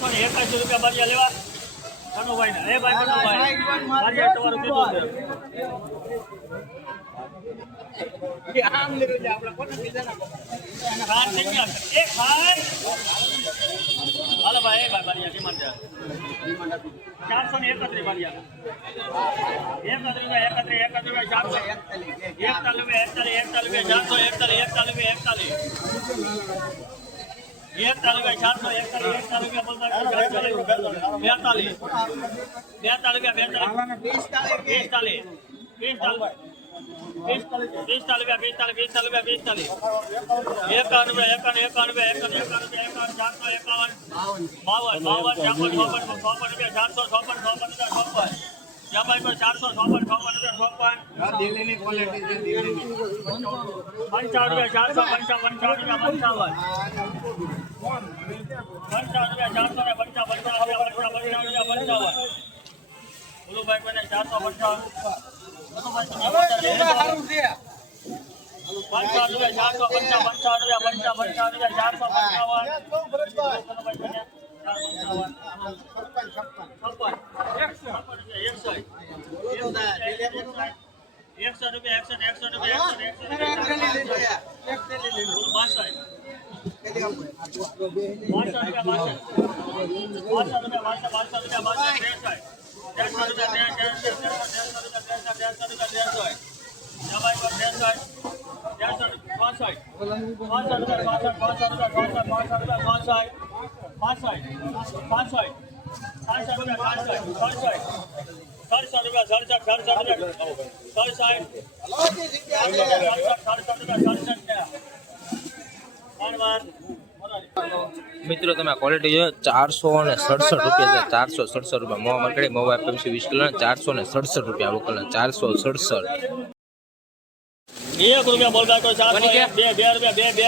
481 રૂપિયા બારિયા લેવા કનુભાઈ ને. એ ભાઈ કનુભાઈ બારિયા તમારું કીધું છે આમ લેવું છે આપણે કોને કીધા ના ખાન થઈ ગયા એ ખાન હાલો ભાઈ એ ભાઈ બારિયા ડિમાન્ડ છે 431 બારિયા 41 રૂપિયા 467 મિત્રો તમે ક્વોલિટી જો 467 રૂપિયા 467 રૂપિયા મોવા માર્કેટ મોવા એફએમસી 20 કિલો 467 રૂપિયા વકલ 467 1 રૂપિયા બોલતા તો 4 2 રૂપિયા 2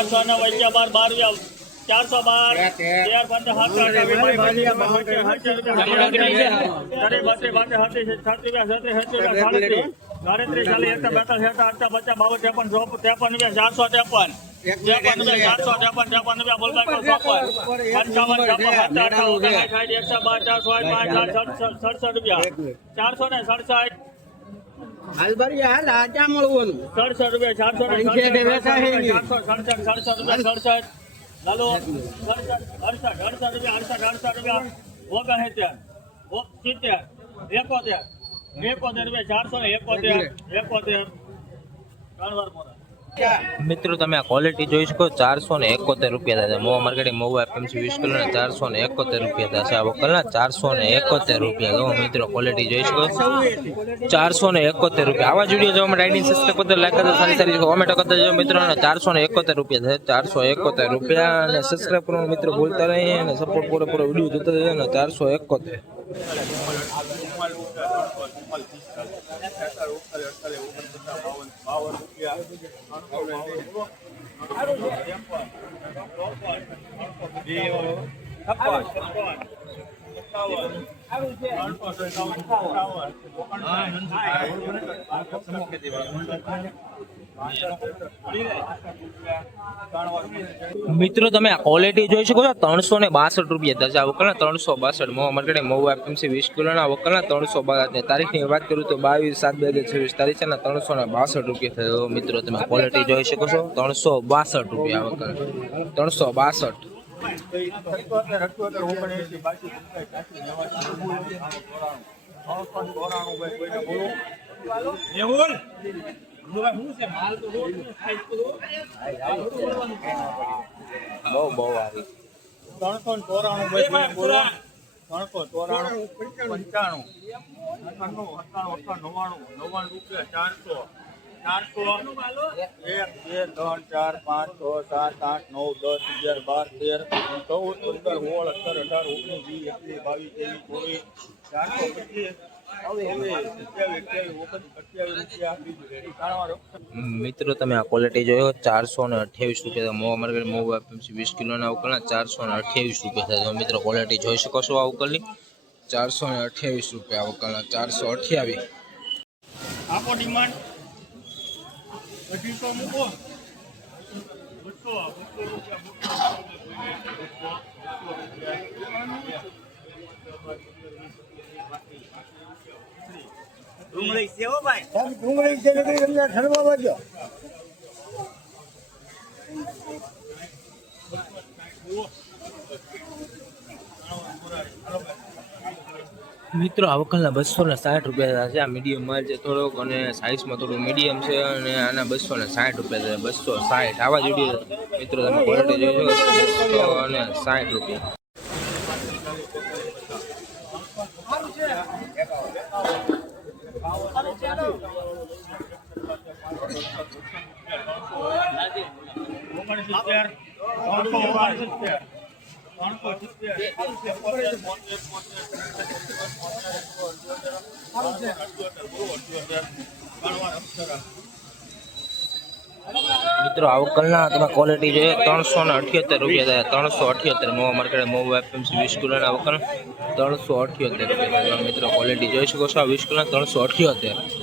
700 વચ્ચે 12 રૂપિયા 467 લાલો 68 રૂપિયા 69 રૂપિયા 471 મિત્રો તમે આ ક્વોલિટી જોઈ શકો 471 રૂપિયા થાય મોવા માર્કેટ મોવા એફએમસી 20 કિલો 471 રૂપિયા થશે આ વકલના 471 રૂપિયા જો મિત્રો ક્વોલિટી જોઈ શકો 471 રૂપિયા આવા વિડીયો જોવા માટે આઈડી સબસ્ક્રાઇબ કરજો લાઈક કરજો સારી કોમેન્ટ કરજો મિત્રો 471 રૂપિયા થાય 471 રૂપિયા અને સબસ્ક્રાઇબ કરવાનું મિત્રો ભૂલતા નહીં અને સપોર્ટ પૂરો વિડીયો જોતા રહેજો ને 471 મિત્રો તમે આ ક્વોલિટી જોઈ શકો છો 362 રૂપિયા થશે આ વકલના 362 મોવા માર્કેટ મોવા એફએમસી 20 કિલોના વકલના 362 તારીખની વાત કરું તો 22/7/2026 તારીખ છે ને 362 રૂપિયા થયો મિત્રો તમે ક્વોલિટી જોઈ શકો છો 362 રૂપિયા વકલ 362 બહુ આવી 394 બોલો 394 95 રૂપિયા 400 1 2 3 4 5 6 7 8 9 10 11 12 13 14 15 16 17 18 મિત્રો તમે આ ક્વોલિટી જોયો 428 રૂપિયા મોવા માર્કેટ મોવા એફએમસી 20 કિલોના ઉકલના 428 રૂપિયા થાય મિત્રો ક્વોલિટી જોઈ શકો છો આ ઉકલની 428 રૂપિયા ઉકલના 428 આપો ડિમાન્ડ પછી તો મૂકો 200 રૂપિયા ડુંગળી છે હો ભાઈ. સાહેબ ડુંગળી છે એટલે તમને ઠરવા વાજો. મિત્રો આવકલના 260 રૂપિયા છે. આ મીડિયમ માલ છે થોડોક, અને સાઇઝમાં થોડું મીડિયમ છે, અને આના 260 રૂપિયા છે. 260 આવા જ વિડીયો મિત્રો તમે ક્વોલિટી જોઈ શકો 260 રૂપિયા. મિત્રો આવકલના તમે ક્વોલિટી જોઈએ 378 રૂપિયા થાય. 378 મોવા માર્કેટ મોવા એફએમસી 20 કિલોના આવકલ 378 રૂપિયા. મિત્રો ક્વોલિટી જોઈ શકો છો 20 કિલોના 378.